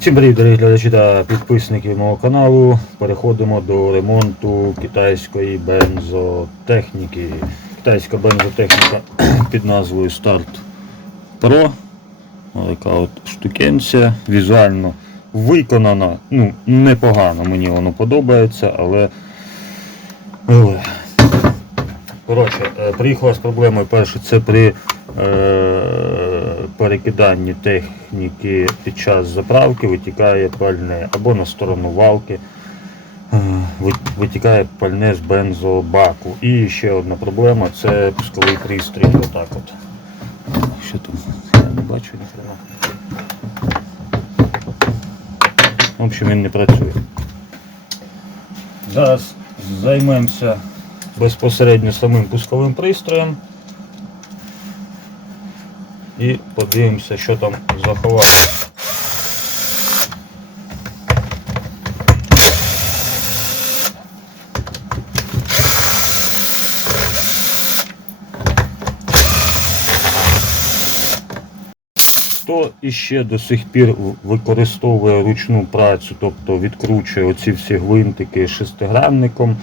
Всім привіт, дорогі глядачі та підписники мого каналу. Переходимо до ремонту китайської бензотехніки. Китайська бензотехніка під назвою Start Pro. Така от штукенція. Візуально виконана. Ну, непогано, мені воно подобається, але. але. Коротше, е, приїхала з проблемою перше, це при е, перекиданні техніки під час заправки витікає пальне або на сторону валки е, витікає пальне з бензобаку. І ще одна проблема це пусковий пристрій. Отак от. Що там? Я не бачу ніхрена. В общем, він не працює. Зараз займемося безпосередньо самим пусковим пристроєм і подивимося, що там заховалося. Хто іще до сих пір використовує ручну працю, тобто відкручує оці всі гвинтики шестигранником,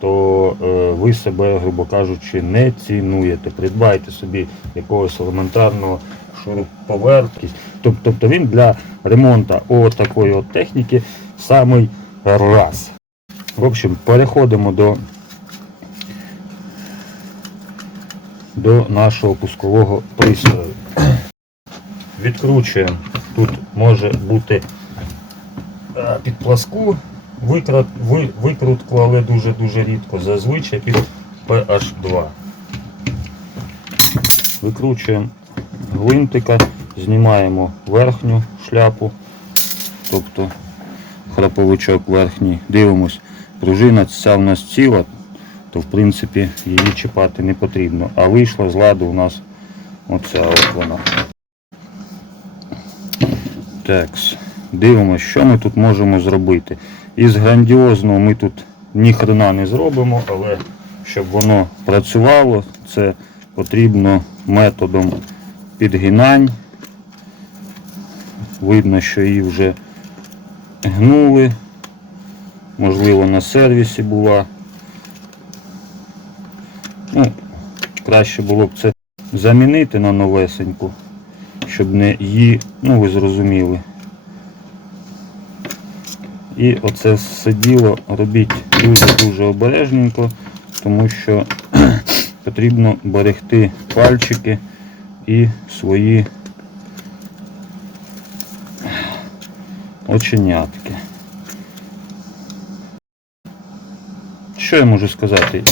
то е, ви себе, грубо кажучи, не цінуєте. Придбайте собі якогось елементарного шуруповерта. Тоб- Тобто він для ремонту отакої от техніки самий раз. В общем, переходимо до, до нашого пускового пристрою. Відкручуємо. Тут може бути е, під пласку викрат, ви, викрутку, але дуже-дуже рідко. Зазвичай під PH2. Викручуємо гвинтика, знімаємо верхню шляпу, тобто храповичок верхній. Дивимось, пружина ця у нас ціла, то в принципі її чіпати не потрібно. А вийшла з ладу у нас оця от вона. Так, дивимося, що ми тут можемо зробити. Із грандіозного ми тут ні хрена не зробимо, але щоб воно працювало, це потрібно методом підгинань. Видно, що її вже гнули. Можливо, на сервісі була. Ну, краще було б це замінити на новесеньку щоб не її, ну ви зрозуміли. І оце все діло робіть дуже-дуже обережненько, тому що потрібно берегти пальчики і свої оченятки. Що я можу сказати?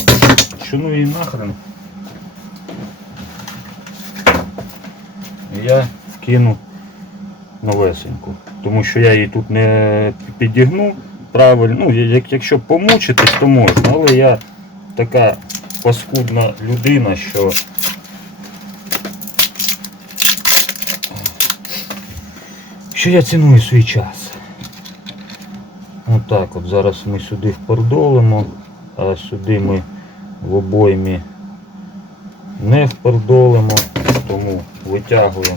Що ну і нахрен? я вкину новесеньку. Тому що я її тут не підігну правильно. Ну, як, якщо помучитись, то можна. Але я така паскудна людина, що що я ціную свій час. Отак от зараз ми сюди впердолимо, а сюди ми в обоймі не впердолимо, тому витягуємо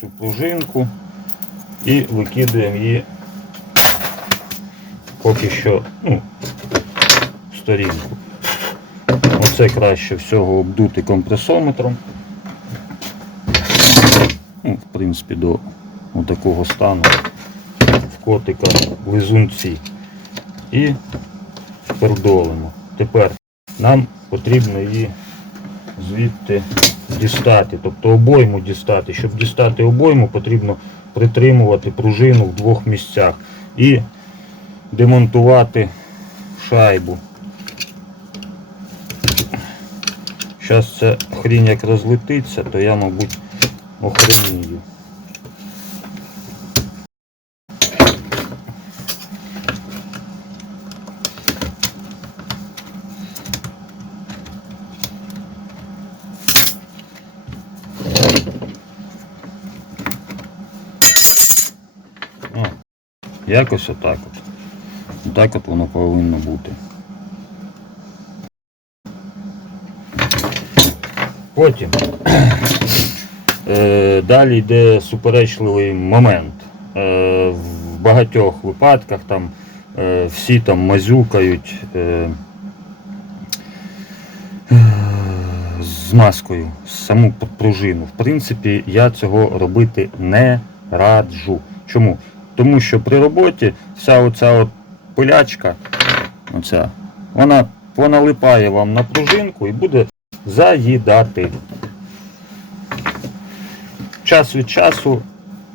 цю пружинку і викидуємо її поки що ну, в сторінку. Оце краще всього обдути компресометром. Ну, в принципі, до такого стану в котика лизунці. І пердолимо. Тепер нам потрібно її звідти дістати, тобто обойму дістати. Щоб дістати обойму, потрібно притримувати пружину в двох місцях і демонтувати шайбу. Зараз ця хрінь як розлетиться, то я, мабуть, охренію. Якось отак от. Отак от воно повинно бути. Потім Е, Далі йде суперечливий момент. Е, В багатьох випадках там е, всі там мазюкають е, з маскою саму пружину. В принципі, я цього робити не раджу. Чому? Тому що при роботі вся оця от пилячка, оця, вона поналипає вам на пружинку і буде заїдати. Час від часу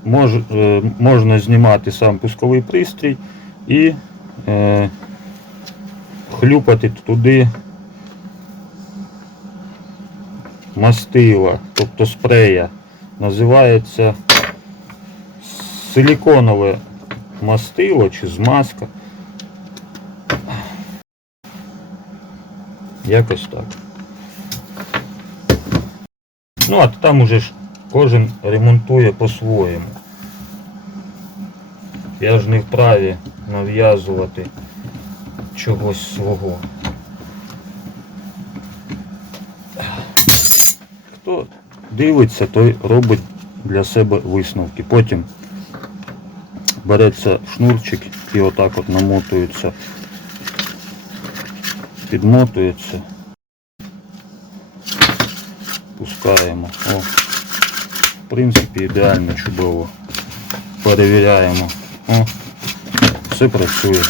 мож, е, можна знімати сам пусковий пристрій і е, хлюпати туди мастила, тобто спрея. Називається силіконове мастило чи змазка. Якось так. Ну, а там уже ж кожен ремонтує по-своєму. Я ж не вправі нав'язувати чогось свого. Хто дивиться, той робить для себе висновки. Потім береться шнурчик і отак от намотується, підмотується. Пускаємо. О, в принципі, ідеально чудово. Перевіряємо. О, все працює.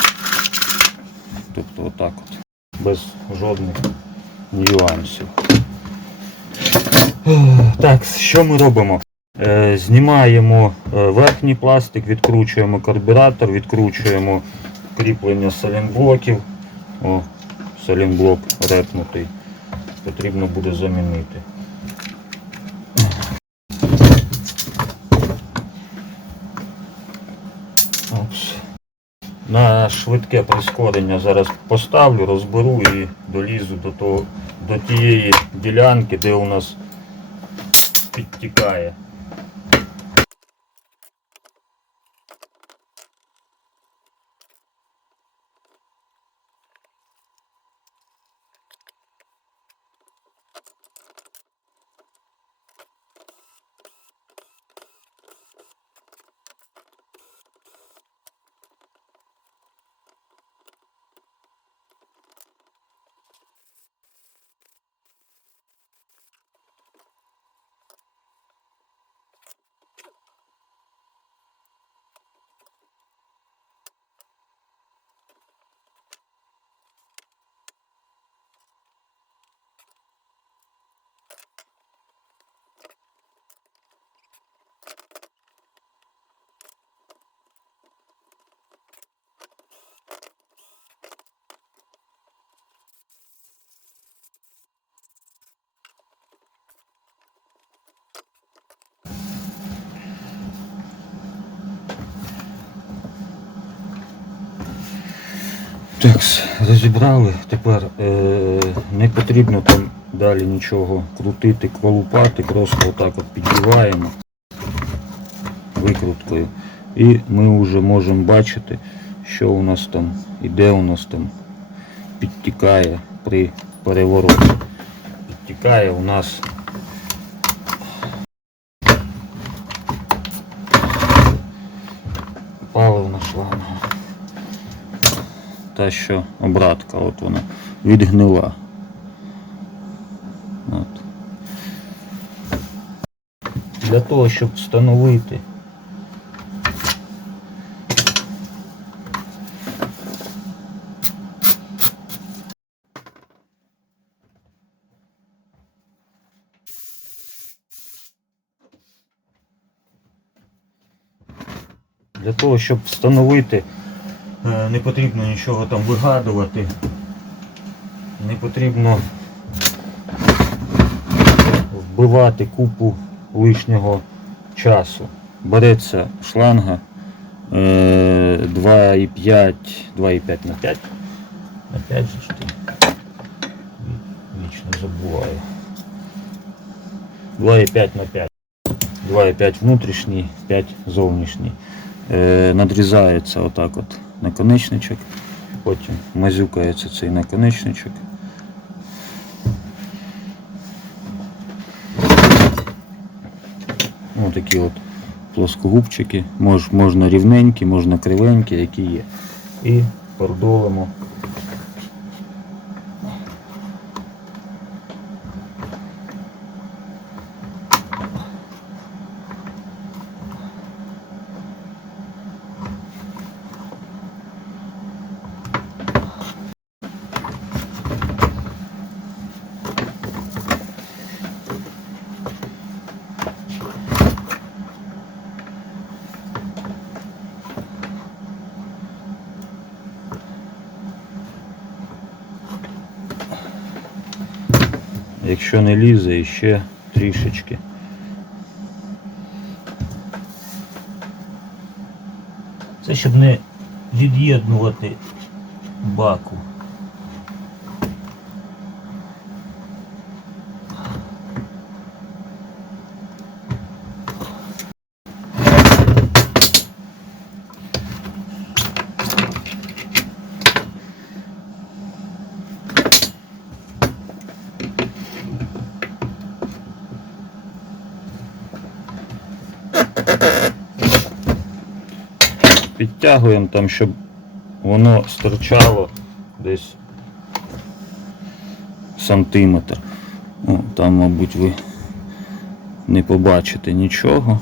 Тобто отак от. Без жодних нюансів. Так, що ми робимо? Е, Знімаємо е, верхній пластик, відкручуємо карбюратор, відкручуємо кріплення салінблоків. О, салінблок репнутий. Потрібно буде замінити. На швидке прискорення зараз поставлю, розберу і долізу до, того, до тієї ділянки, де у нас підтікає. Так, розібрали. Тепер е, не потрібно там далі нічого крутити, квалупати, просто отак от підбиваємо викруткою. І ми вже можемо бачити, що у нас там і де у нас там підтікає при перевороті. Підтікає у нас паливна шланга. Та що обратка, от вона відгнила. От. Для того, щоб встановити Для того, щоб встановити, не потрібно нічого там вигадувати. Не потрібно вбивати купу лишнього часу. Береться шланга е, 2,5 2,5 на 5. На 5 же ж ти. Вічно забуваю. 2,5 на 5. 2,5 внутрішній, 5 зовнішній. Е, надрізається отак от наконечничок, потім мазюкається цей наконечничок. Ось такі от плоскогубчики. Мож, можна рівненькі, можна кривенькі, які є. І пердолимо. Якщо не лізе, іще трішечки. Це щоб не від'єднувати баку. Підтягуємо там, щоб воно стирчало десь сантиметр. О, там, мабуть, ви не побачите нічого.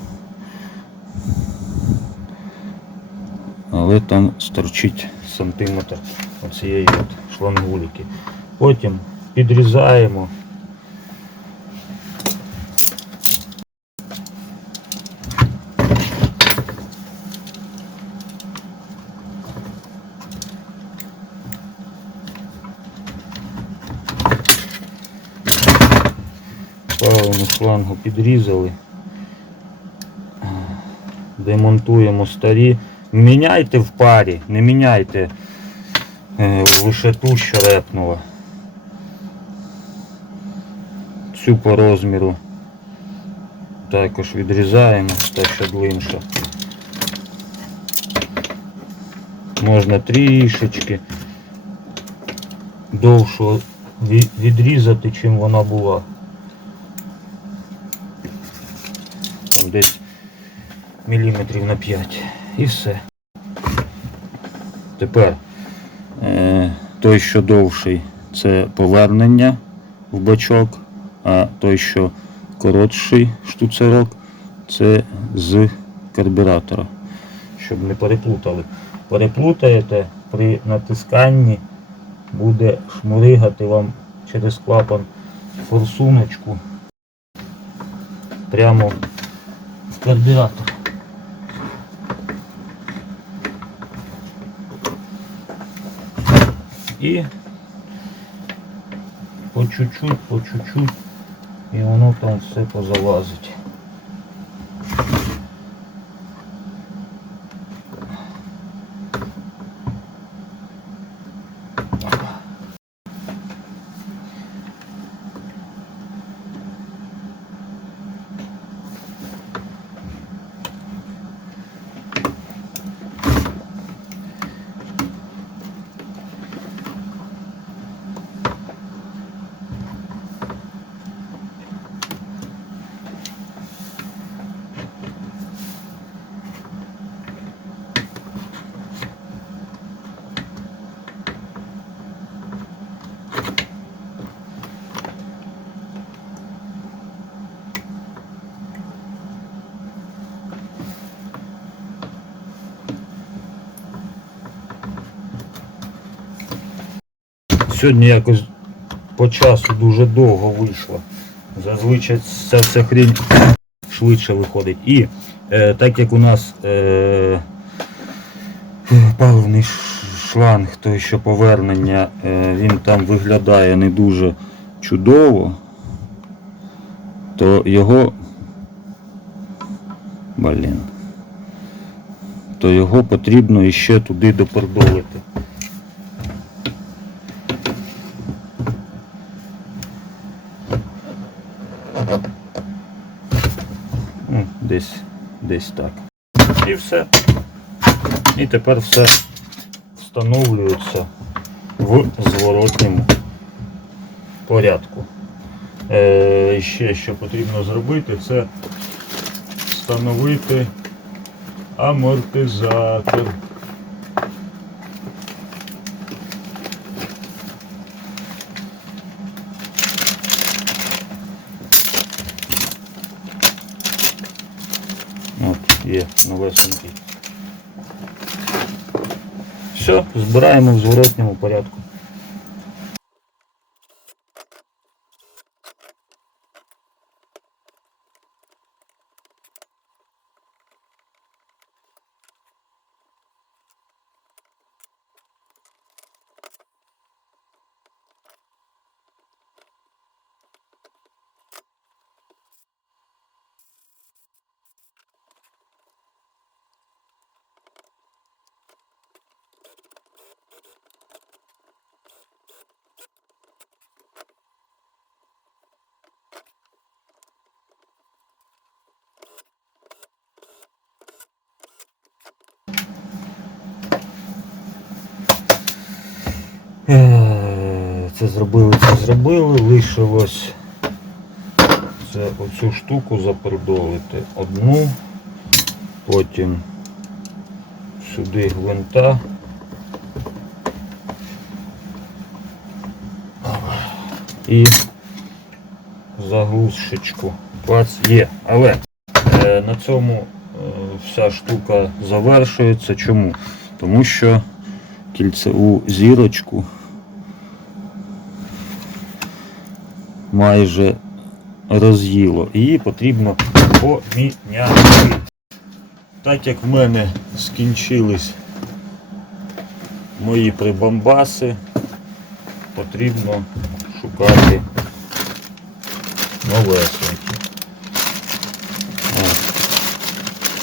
Але там сторчить сантиметр оцієї от шлангуліки. Потім підрізаємо. Шлангу підрізали. Демонтуємо старі. Міняйте в парі, не міняйте е, лише ту, що репнула. Цю по розміру також відрізаємо, та що длинша. Можна трішечки довшу ві- відрізати, чим вона була. Десь міліметрів на 5. І все. Тепер е, той, що довший, це повернення в бачок, а той, що коротший штуцерок, це з карбюратора. Щоб не переплутали. Переплутаєте при натисканні, буде шмуригати вам через клапан форсуночку прямо карбюратор. І по чуть-чуть, по чуть-чуть, і воно там все позалазить. Сьогодні якось по часу дуже довго вийшло. Зазвичай ця вся хрінь швидше виходить. І е, так як у нас е, паливний шланг, той що повернення, е, він там виглядає не дуже чудово, то його. Блін. То його потрібно іще туди допердолити. Ну, десь, десь так. І все. І тепер все встановлюється в зворотньому порядку. Е, ще що потрібно зробити, це встановити амортизатор. От, є новесенький. Все, збираємо в зворотньому порядку. Е, Це зробили, це зробили, лишилось це оцю штуку запродолити. Одну, потім сюди гвинта. І заглушечку. Бац, є. Але е, на цьому е, вся штука завершується. Чому? Тому що кільцеву зірочку майже роз'їло. Її потрібно поміняти. Так як в мене скінчились мої прибамбаси, потрібно шукати новесенькі. О,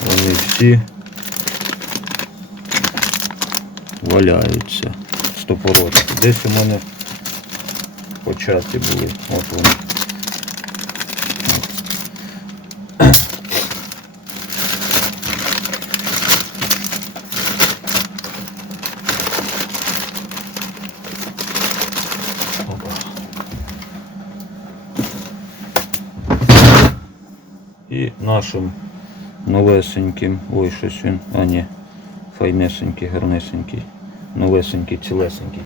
Вони всі валяються. Стопорочки. Десь у мене початі були. От вони. І нашим новесеньким, ой, щось він, а ні, файнесенький, гарнесенький, новесенький, цілесенький.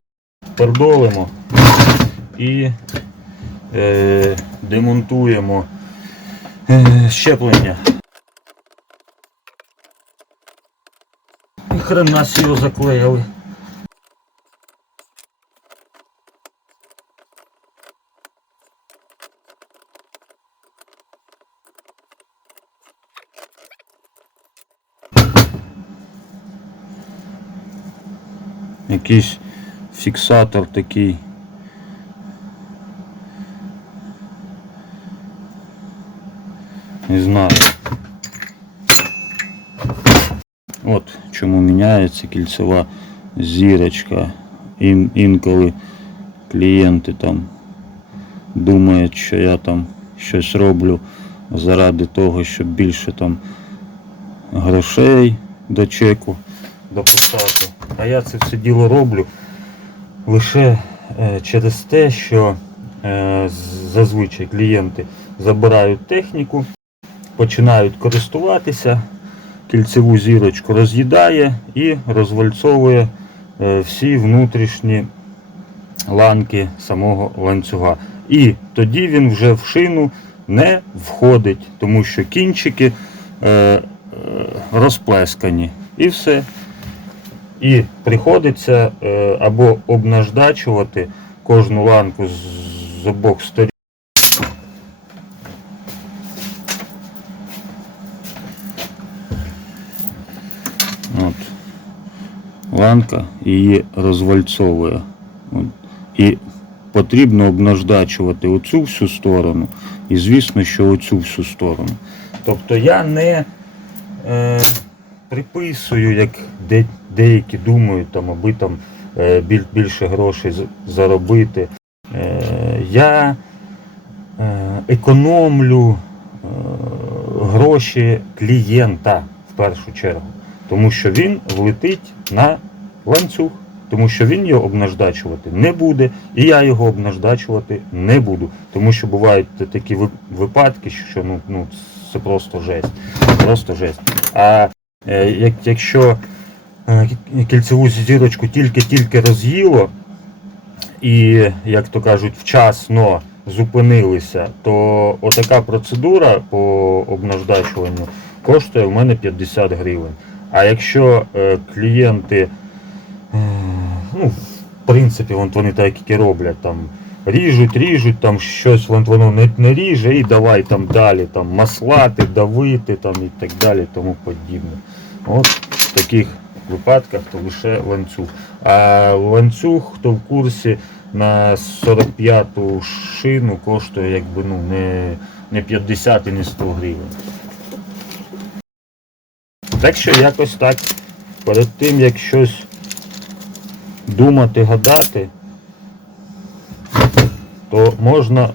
Пердолимо і е, демонтуємо е, щеплення. І Хрена сі його заклеїли. Якийсь фіксатор такий. Не знаю. От чому міняється кільцева зірочка. Ін, інколи клієнти там думають, що я там щось роблю заради того, щоб більше там грошей до чеку дописати. А я це все діло роблю лише е, через те, що е, зазвичай клієнти забирають техніку, починають користуватися, кільцеву зірочку роз'їдає і розвальцовує е, всі внутрішні ланки самого ланцюга. І тоді він вже в шину не входить, тому що кінчики е, е, розплескані. І все. І приходиться або обнаждачувати кожну ланку з обох сторін. Ланка її розвальцовує. І потрібно обнаждачувати оцю всю сторону і звісно, що оцю всю сторону. Тобто я не е, приписую, як де, деякі думають, там, аби там е, біль, більше грошей заробити. Е, я е, економлю е, гроші клієнта в першу чергу, тому що він влетить на ланцюг, тому що він його обнаждачувати не буде, і я його обнаждачувати не буду. Тому що бувають такі випадки, що ну, ну, це просто жесть. Просто жесть. А е, як, якщо е, кільцеву зірочку тільки-тільки роз'їло, і, як то кажуть, вчасно зупинилися, то отака процедура по обнаждачуванню коштує в мене 50 гривень. А якщо е, клієнти, ну, в принципі, вон, вони так і роблять, там, ріжуть, ріжуть, там щось вон, воно не, не ріже, і давай там далі там, маслати, давити там, і так далі, тому подібне. От в таких випадках то лише ланцюг. А ланцюг, хто в курсі, на 45-ту шину коштує якби ну не, не 50 і не 100 гривень. Так що якось так. Перед тим як щось думати, гадати, то можна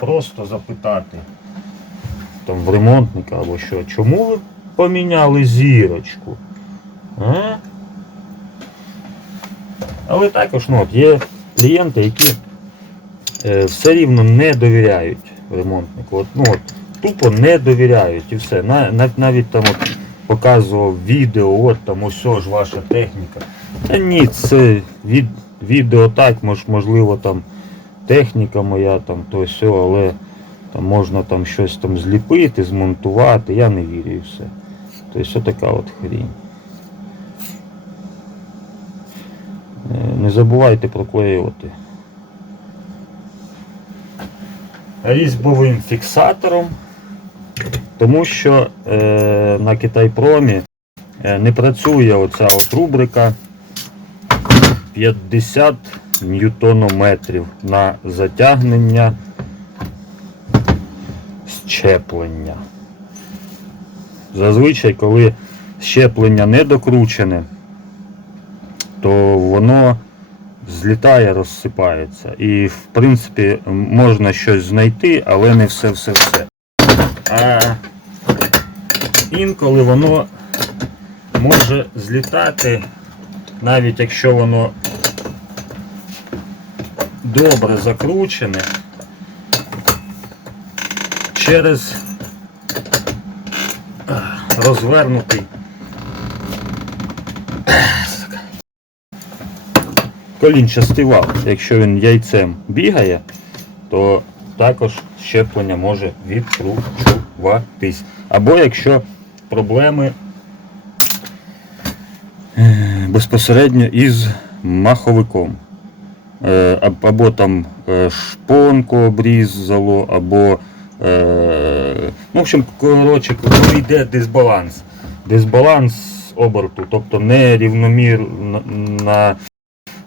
просто запитати там в ремонтника або що, чому ви поміняли зірочку? А? Але також ну, от, є клієнти, які е, все рівно не довіряють ремонтнику. От, ну, от, тупо не довіряють і все. На, на, навіть там от, показував відео, от там ось ж ваша техніка. Та ні, це від, відео так, мож, можливо там техніка моя, там то все, але там можна там щось там зліпити, змонтувати, я не вірю і все. Тобто така от хрінь. Е, Не забувайте проклеювати. Різьбовим фіксатором, тому що е, на Китайпромі е, не працює оця от рубрика 50 ньютонометрів на затягнення щеплення. Зазвичай, коли щеплення не докручене, то воно злітає, розсипається. І в принципі можна щось знайти, але не все-все-все. А інколи воно може злітати, навіть якщо воно добре закручене, через розвернутий колінчастий вал. Якщо він яйцем бігає, то також щеплення може відкручуватись. Або якщо проблеми е, безпосередньо із маховиком. Е, Або там е, шпонку обрізало, або е, ну, в общем, коротше, йде дисбаланс. Дисбаланс оберту, тобто нерівномір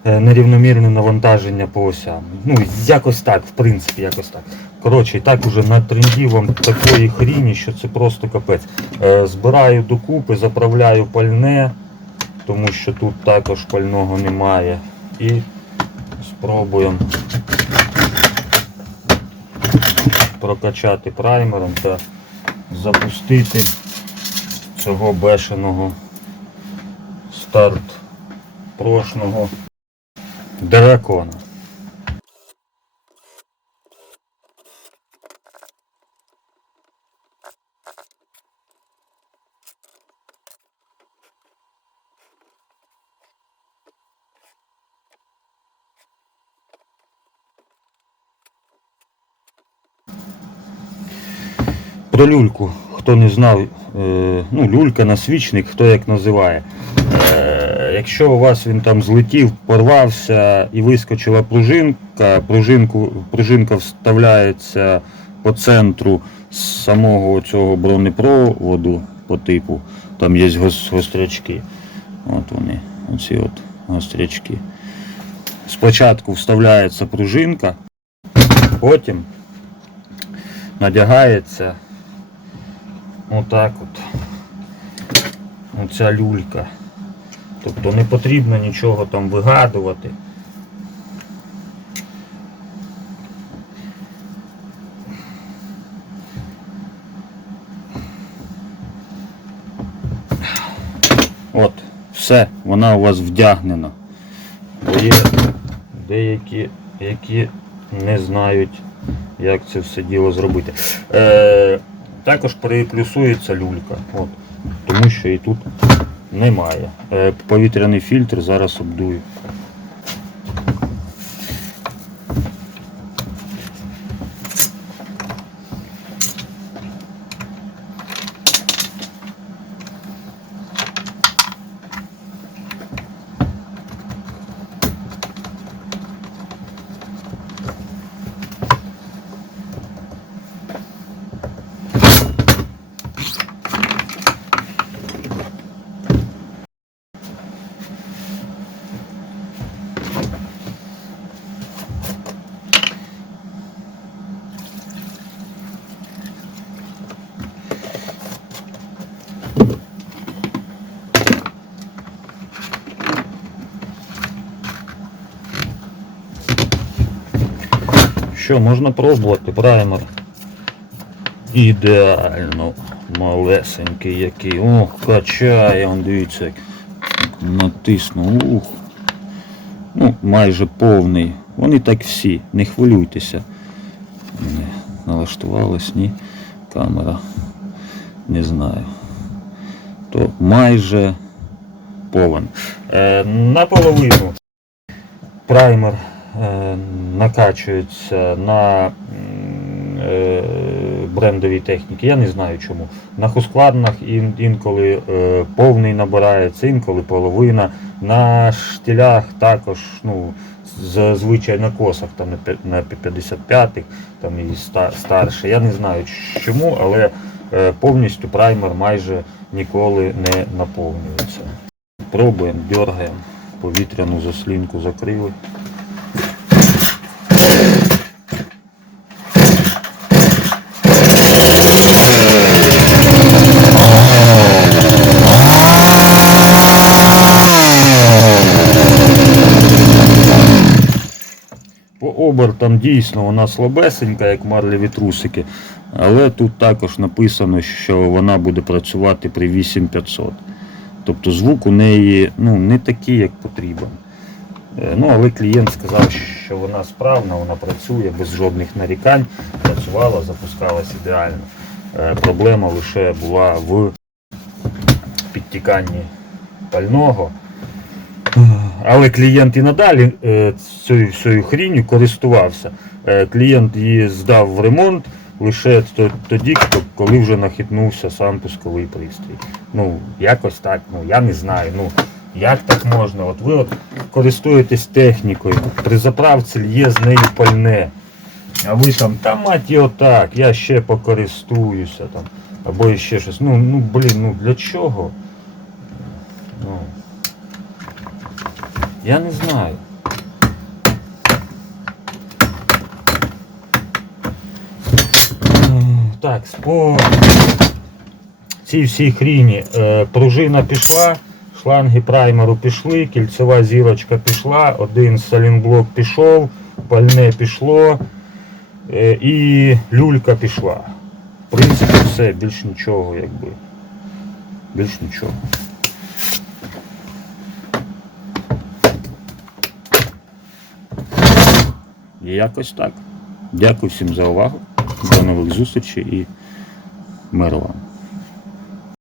нерівномірне навантаження по осям. Ну, якось так, в принципі, якось так. Коротше, і так уже на вам такої хріні, що це просто капець. Збираю докупи, заправляю пальне, тому що тут також пального немає. І спробуємо прокачати праймером та запустити цього бешеного старт прошного дракона. Про люльку, хто не знав, е, ну, люлька, насвічник, хто як називає. Е, Якщо у вас він там злетів, порвався і вискочила пружинка, пружинку, пружинка вставляється по центру самого цього бронепроводу по типу. Там є гострячки. От вони, оці от гострячки. Спочатку вставляється пружинка, потім надягається отак от оця люлька. Тобто не потрібно нічого там вигадувати. От, все, вона у вас вдягнена. Є деякі, які не знають, як це все діло зробити. Е, Також приплюсується люлька, от, тому що і тут немає. Е, Повітряний фільтр зараз обдую. Що, можна пробувати праймер. Ідеально малесенький який. О, качає, он дивіться, як натиснув. Ух. Ну, майже повний. Вони так всі, не хвилюйтеся. Не, налаштувалась, ні. Камера. Не знаю. То майже повен. Е, наполовину праймер е, накачується на е, брендовій техніці. Я не знаю чому. На хускваднах ін, інколи е, повний набирається, інколи половина. На штілях також, ну, зазвичай на косах, там на 55-х, там і старше. Я не знаю чому, але повністю праймер майже ніколи не наповнюється. Пробуємо, дергаємо. Повітряну заслінку закрили. По обертам дійсно вона слабесенька, як марлеві трусики, але тут також написано, що вона буде працювати при 8500. Тобто звук у неї ну, не такий, як потрібен. Е, Ну, але клієнт сказав, що вона справна, вона працює без жодних нарікань, працювала, запускалась ідеально. Е, Проблема лише була в підтіканні пального. Але клієнт і надалі е, цією всією хрінню користувався. Е, Клієнт її здав в ремонт лише тоді, коли вже нахитнувся сам пусковий пристрій. Ну, якось так, ну я не знаю. Ну, як так можна? От ви от користуєтесь технікою, при заправці є з нею пальне. А ви там, та мать його так, я ще покористуюся там. Або ще щось. Ну, ну блін, ну для чого? Ну. Я не знаю. Так, по цій всій хріні е, пружина пішла, шланги праймеру пішли, кільцева зірочка пішла, один салінблок пішов, пальне пішло е, і люлька пішла. В принципі, все, більш нічого, якби. Більш нічого. Якось так. Дякую всім за увагу. До нових зустрічей і миру вам.